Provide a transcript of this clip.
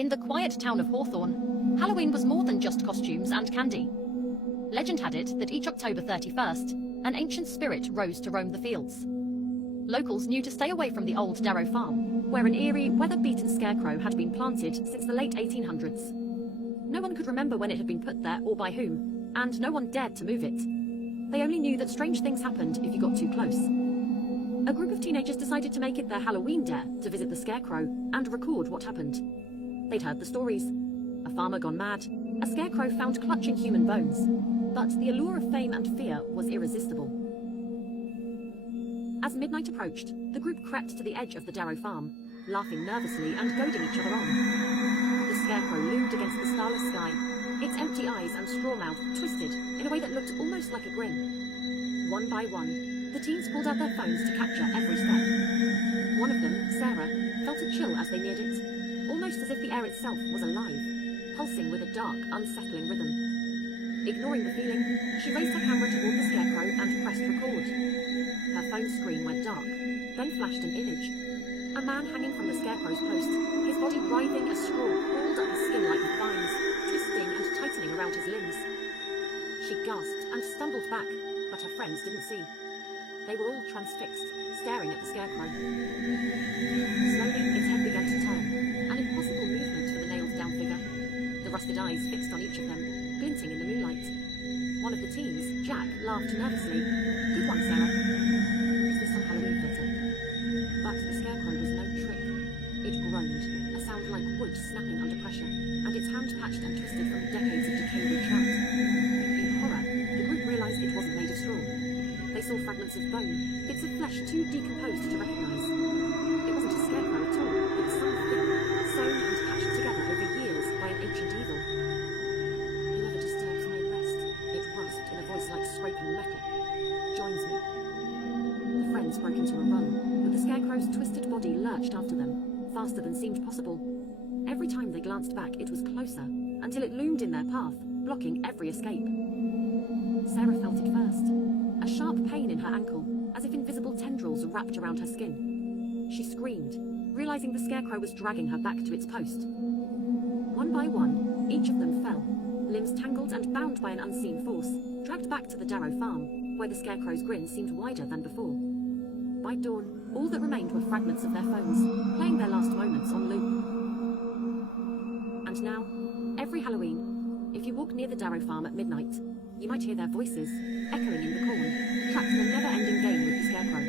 In the quiet town of Hawthorne, Halloween was more than just costumes and candy. Legend had it that each October 31st, an ancient spirit rose to roam the fields. Locals knew to stay away from the old Darrow farm, where an eerie, weather-beaten scarecrow had been planted since the late 1800s. No one could remember when it had been put there or by whom, and no one dared to move it. They only knew that strange things happened if you got too close. A group of teenagers decided to make it their Halloween dare to visit the Scarecrow and record what happened. They'd heard the stories. A farmer gone mad, a scarecrow found clutching human bones. But the allure of fame and fear was irresistible. As midnight approached, the group crept to the edge of the Darrow farm, laughing nervously and goading each other on. The Scarecrow loomed against the starless sky, its empty eyes and straw mouth twisted in a way that looked almost like a grin. One by one, the teens pulled out their phones to capture every step. One of them, Sarah, felt a chill as they neared it, almost as if the air itself was alive, pulsing with a dark, unsettling rhythm. Ignoring the feeling, she raised her camera toward the Scarecrow and pressed record. Her phone screen went dark, then flashed an image. A man hanging from the Scarecrow's post, his body writhing as straw crawled up his skin like vines, twisting and tightening around his limbs. She gasped and stumbled back, but her friends didn't see. They were all transfixed, staring at the Scarecrow. Slowly, its head began to turn, an impossible movement for the nailed-down figure. The rusted eyes fixed on each of them, glinting in the moonlight. One of the teens, Jack, laughed nervously. "Good one, Sarah. Is this some Halloween filter?" But the Scarecrow was no trick. It groaned, a sound like wood snapping under pressure, and its hand patched and twisted from decades of decay retrapped. In horror, the group realized it wasn't made of straw. They saw fragments of bone, bits of flesh too decomposed to recognize. It wasn't a scarecrow at all, it was something, sewn and patched together over years by an ancient evil. "Whoever disturbs my rest," it rasped in a voice like scraping metal, "joins me." The friends broke into a run, but the Scarecrow's twisted body lurched after them, faster than seemed possible. Every time they glanced back, it was closer, until it loomed in their path, blocking every escape. Sarah felt it first, a sharp pain in her ankle, as if invisible tendrils wrapped around her skin. She screamed, realizing the Scarecrow was dragging her back to its post. One by one, each of them fell, limbs tangled and bound by an unseen force, dragged back to the Darrow farm, where the Scarecrow's grin seemed wider than before. By dawn, all that remained were fragments of their phones, playing their last moments on loop. And now, every Halloween, if you walk near the Darrow farm at midnight, you might hear their voices, echoing in the corn, trapped in a never-ending game with the Scarecrow.